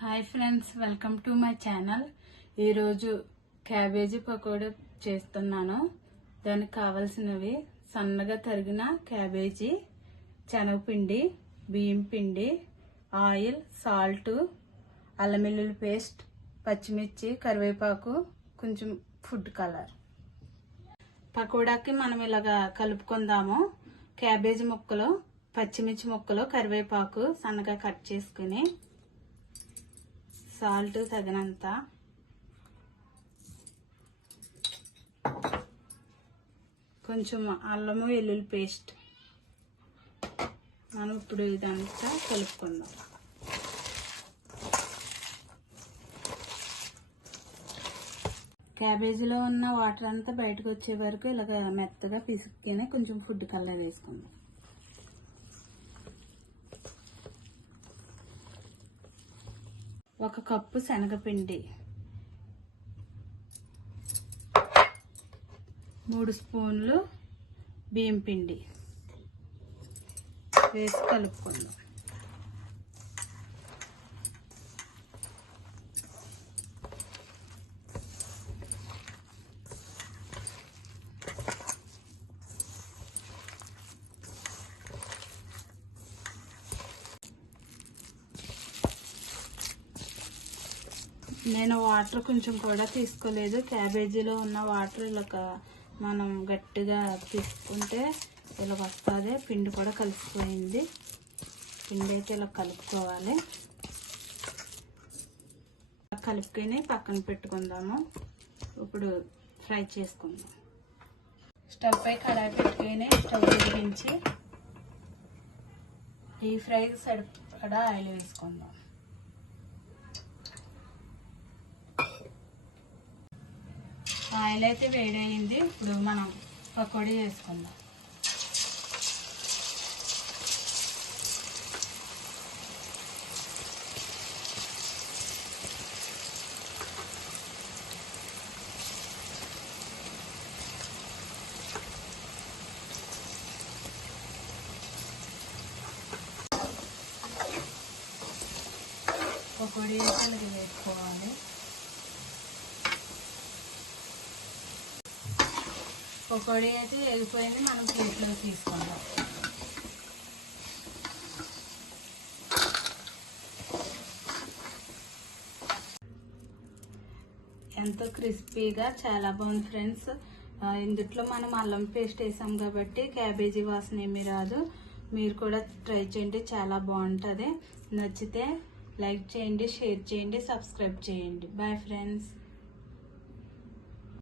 Hi friends welcome to my channel. ఈరోజు cabbage pakodi చేస్తున్నాను. దానికి కావలసినవి సన్నగా తరిగిన క్యాబేజీ శనగపిండి బియ్యం పిండి ఆయిల్ సాల్ట్ అల్లం వెల్లుల్లి పేస్ట్ పచ్చిమిర్చి కరివేపాకు కొంచెం ఫుడ్ కలర్. పకోడాకి మనం ఇలాగా కలుపుకుందాము. క్యాబేజీ ముక్కలు పచ్చిమిర్చి ముక్కలు కరివేపాకు సన్నగా కట్ చేసుకుని సాల్ట్ తగినంత. కొంచెం అల్లము వెల్లుల్లి పేస్ట్. మనం ఇప్పుడు ఇదంతా కలుపుకుందాం. క్యాబేజీలో ఉన్న వాటర్ అంతా బయటకు వచ్చే వరకు ఇలాగ మెత్తగా పిసికితేనే కొంచెం ఫుడ్ కలర్ వేసుకుందాం. ఒక కప్పు శనగపిండి. మూడు స్పూన్లు బియ్యం పిండి. వేసి కలుపుకుందాం. నేను వాటర్ కొంచెం కూడా తీసుకోలేదు. క్యాబేజీలో ఉన్న వాటర్ ఇలా మనం గట్టిగా తీసుకుంటే ఇలా వస్తుంది. పిండి కూడా కలిసిపోయింది. పిండి అయితే ఇలా కలుపుకోవాలి. కలుపుకొని పక్కన పెట్టుకుందాము. ఇప్పుడు ఫ్రై చేసుకుందాం. స్టవ్ పై కడాయి పెట్టుకొని స్టవ్ వెలిగించి డీప్ ఫ్రై సరిపడా ఆయిల్ వేసుకుందాం. ఆయిల్ అయితే వేడయింది. ఇప్పుడు మనం పకోడీ చేసుకుందాం. పకోడీ అయితే వేసుకోవాలి. పకోడీ అయితే వెళ్ళిపోయింది మనం ప్లేట్లో తీసుకుందాం. ఎంతో క్రిస్పీగా చాలా బాగుంది ఫ్రెండ్స్. ఇందుట్లో మనం అల్లం పేస్ట్ వేసాం కాబట్టి క్యాబేజీ వాసన ఏమీ రాదు. మీరు కూడా ట్రై చేయండి చాలా బాగుంటుంది. నచ్చితే లైక్ చేయండి షేర్ చేయండి సబ్స్క్రైబ్ చేయండి. Bye friends.